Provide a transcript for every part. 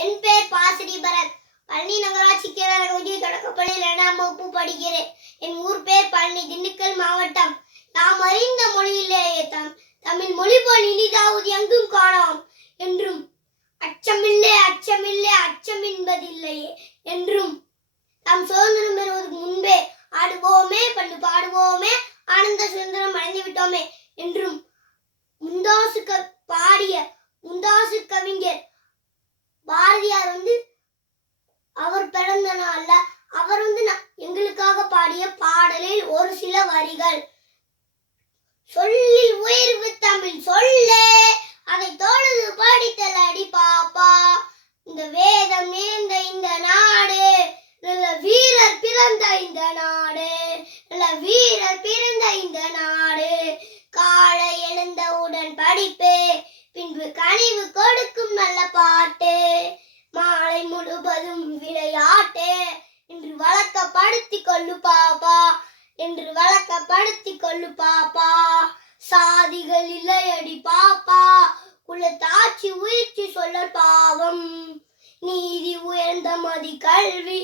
என் பேர் பாசிரி பரத். பழனி நகராட்சி கீழரக உதவி தொடக்கப்பள்ளியில் 2ஆம் வகுப்பு படிக்கிறேன். என் ஊர் பேர் பழனி, திண்டுக்கல் மாவட்டம். நாம் அறிந்த மொழியிலேயே தமிழ் மொழி போல் இனிதாவது எங்கும் காணோம் என்றும் அச்சமில்லை அச்சமில்லை அச்சம் என்பதில்லையே என்றும் நாம் சுதந்திரம் பெறுவதற்கு முன்பே ஆடுவோமே பண்டு பாடுவோமே ஆனந்த சுதந்திரம் அடைந்து விட்டோமே என்றும் பாடிய முண்டாசு கவிஞர் பாரதியார் அவர் பிறந்த நாள்ல அவர் எங்களுக்காக பாடிய பாடலில் ஒரு சில வரிகள். சொல்லில் உயர்வு தமிழ் சொல்லே, அதை தொழுது படித்தல் அடி பாப்பா. இந்த வேதம் நிறைந்த இந்த நாடு, நல்ல வீரர் பிறந்த இந்த நாடு, நல்ல வீரர் பிறந்த இந்த நாடு. காலை எழுந்தவுடன் படிப்பே, பின்பு கனிவு கொடுக்கும் நல்ல பாட்டு, மாலை முழுவதும் விளையாட்டு என்று வழக்கப்படுத்திக் கொள்ளு பாப்பா, என்று வழக்கப்படுத்திக் கொள்ளு பாப்பா. சாதிகள் இல்லையடி பாப்பா, குலத்தாட்சி உயிர்ச்சி சொல்ல பாவம். நீதி உயர்ந்த மதி கல்வி,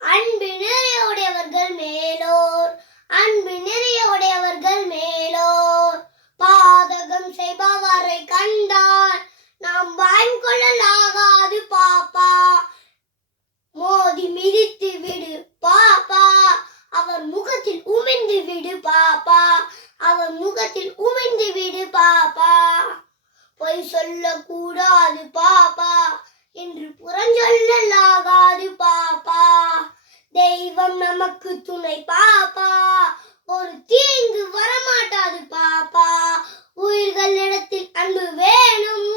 அன்பு நிறைய உடையவர்கள் மேலோர், அன்பு நிறைய உடையவர்கள் மேலோர். பாதகம் செய்பவரை கண்டால் நாம் பயம் கொள்ளலாகாது பாப்பா. மோதி மிதித்து விடு பாப்பா, அவர் முகத்தில் உமிழ்ந்து விடு பாப்பா, அவர் முகத்தில் உமிழ்ந்து விடு பாப்பா. பொய் சொல்ல கூடாது பாப்பா என்று புறஞ்சொல்லலாகாது பாப்பா. தெய்வம் நமக்கு துணை பாப்பா, ஒரு தீங்கு வரமாட்டாது பாப்பா. உயிர்களிடத்தில் அன்பு வேணும்,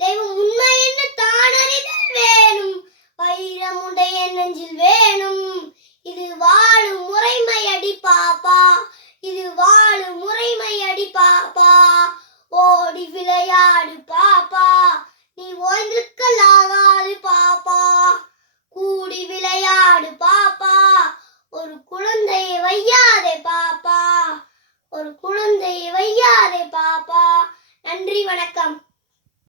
தெய்வம் உண்மை என்று தானறிதல் வேணும், வைரமுடைய நெஞ்சில் வேணும். இது வாழும் முறைமை அடி பாப்பா, இது வாழும் முறைமை அடி பாப்பா. ஓடி விளையாடு பாப்பா, நீ ஓய்ந்திருக்கலாகாது பாப்பா. கூடி விளையாடு பாப்பா, ஒரு குழந்தையை வையாதே பாப்பா, ஒரு குழந்தையை வையாதே பாப்பா. நன்றி, வணக்கம்.